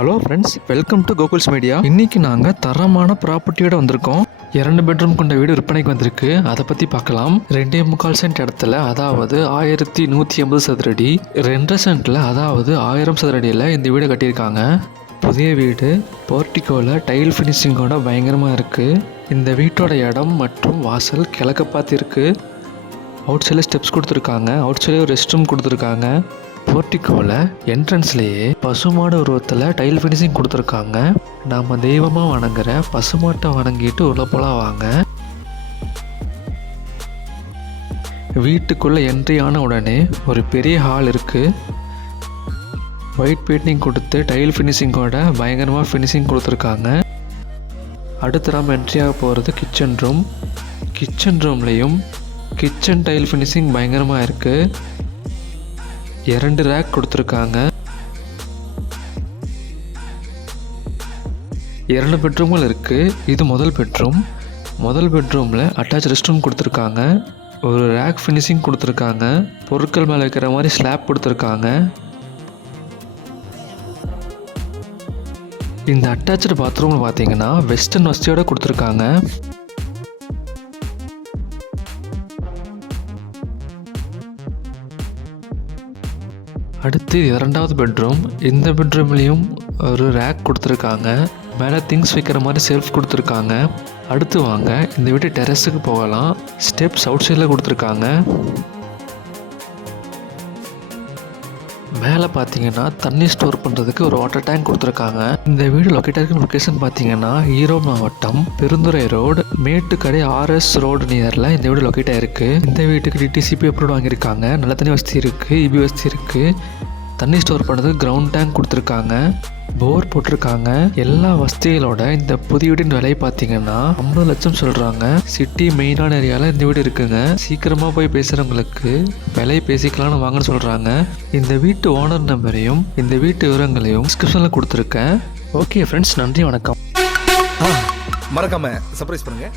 Hello friends, welcome to Gokul's media. இன்னைக்கு நாங்கள் தரமான ப்ராப்பர்ட்டியோட வந்திருக்கோம். 2 பெட்ரூம் கொண்ட வீடு விற்பனைக்கு வந்திருக்கு. அதை பற்றி பார்க்கலாம். 2.25 சென்ட் இடத்துல, அதாவது 1180 சதுரடி, 2 சென்ட்டில் அதாவது 1000 சதுரடியில் இந்த வீடை கட்டியிருக்காங்க. புதிய வீடு போர்ட்டிகோவில் டைல் ஃபினிஷிங்கோட பயங்கரமாக இருக்குது. இந்த வீட்டோட இடம் மற்றும் வாசல் கிழக்க பார்த்து இருக்குது. அவுட் சைடில் ஸ்டெப்ஸ் கொடுத்துருக்காங்க. அவுட் சைடில் ஒரு ரெஸ்ட் ரூம் கொடுத்துருக்காங்க. போர்ட்டிகோவில் என்ட்ரன்ஸ்லேயே பசுமாடு உருவத்தில் டைல் ஃபினிஷிங் கொடுத்துருக்காங்க. நாம் தெய்வமாக வணங்குற பசுமாட்டை வணங்கிட்டு உள்ள போலாம் வாங்க. வீட்டுக்குள்ளே என்ட்ரி ஆன உடனே ஒரு பெரிய ஹால் இருக்குது. ஒயிட் பெயிண்டிங் கொடுத்து டைல் ஃபினிஷிங்கோட பயங்கரமாக ஃபினிஷிங் கொடுத்துருக்காங்க. அடுத்து நாம் என்ட்ரியாக போகிறது கிச்சன் ரூம். கிச்சன் ரூம்லேயும் கிச்சன் டைல் ஃபினிஷிங் பயங்கரமாக இருக்குது. 2 ரேக் கொடுத்துருக்காங்க. 2 பெட்ரூம்கள் இருக்குது. இது முதல் பெட்ரூம். முதல் பெட்ரூமில் அட்டாச் ரெஸ்ட் ரூம் கொடுத்துருக்காங்க. ஒரு ரேக் ஃபினிஷிங் கொடுத்துருக்காங்க. பொருட்கள் மேலே வைக்கிற மாதிரி ஸ்லாப் கொடுத்துருக்காங்க. இந்த அட்டாச்சு பாத்ரூமில் பார்த்தீங்கன்னா வெஸ்டர்ன் வசதியோடு கொடுத்துருக்காங்க. அடுத்து 2வது பெட்ரூம். இந்த பெட்ரூம்லேயும் ஒரு ரேக் கொடுத்துருக்காங்க. மேலே திங்ஸ் வைக்கிற மாதிரி செல்ஃப் கொடுத்துருக்காங்க. அடுத்து வாங்க இந்த வீட்டு டெரஸுக்கு போகலாம். ஸ்டெப்ஸ் அவுட் சைடில் கொடுத்துருக்காங்க. மேலே பார்த்தீங்கன்னா தண்ணி ஸ்டோர் பண்ணுறதுக்கு ஒரு வாட்டர் டேங்க் கொடுத்துருக்காங்க. இந்த வீடு லொக்கேட்டாக இருக்கிற லொக்கேஷன் பார்த்தீங்கன்னா ஈரோடு மாவட்டம் Perundurai road Mettukadai RS road நியரில் இந்த வீடு லொக்கேட் ஆகிருக்கு. இந்த வீட்டுக்கு DTCP அப்ரூவ் வாங்கியிருக்காங்க. நல்ல தண்ணி வசதி இருக்குது, EB வசதி இருக்குது. தண்ணி ஸ்டோர் பண்ணுறதுக்கு கிரவுண்ட் டேங்க் கொடுத்துருக்காங்க. போர் போட்டிருக்காங்க. எல்லா வசதிகளோட இந்த புதிய வீடின் விலை பார்த்தீங்கன்னா 50 லட்சம் சொல்கிறாங்க. சிட்டி மெயினான ஏரியாவில் இந்த வீடு இருக்குங்க. சீக்கிரமாக போய் பேசுகிறவங்களுக்கு விலை பேசிக்கலாம்னு வாங்கன்னு சொல்கிறாங்க. இந்த வீட்டு ஓனர் நம்பரையும் இந்த வீட்டு விவரங்களையும் டிஸ்கிரிப்ஷனில் கொடுத்துருக்கேன். ஓகே ஃப்ரெண்ட்ஸ், நன்றி, வணக்கம். மறக்காம சர்ப்ரைஸ் பண்ணுங்க.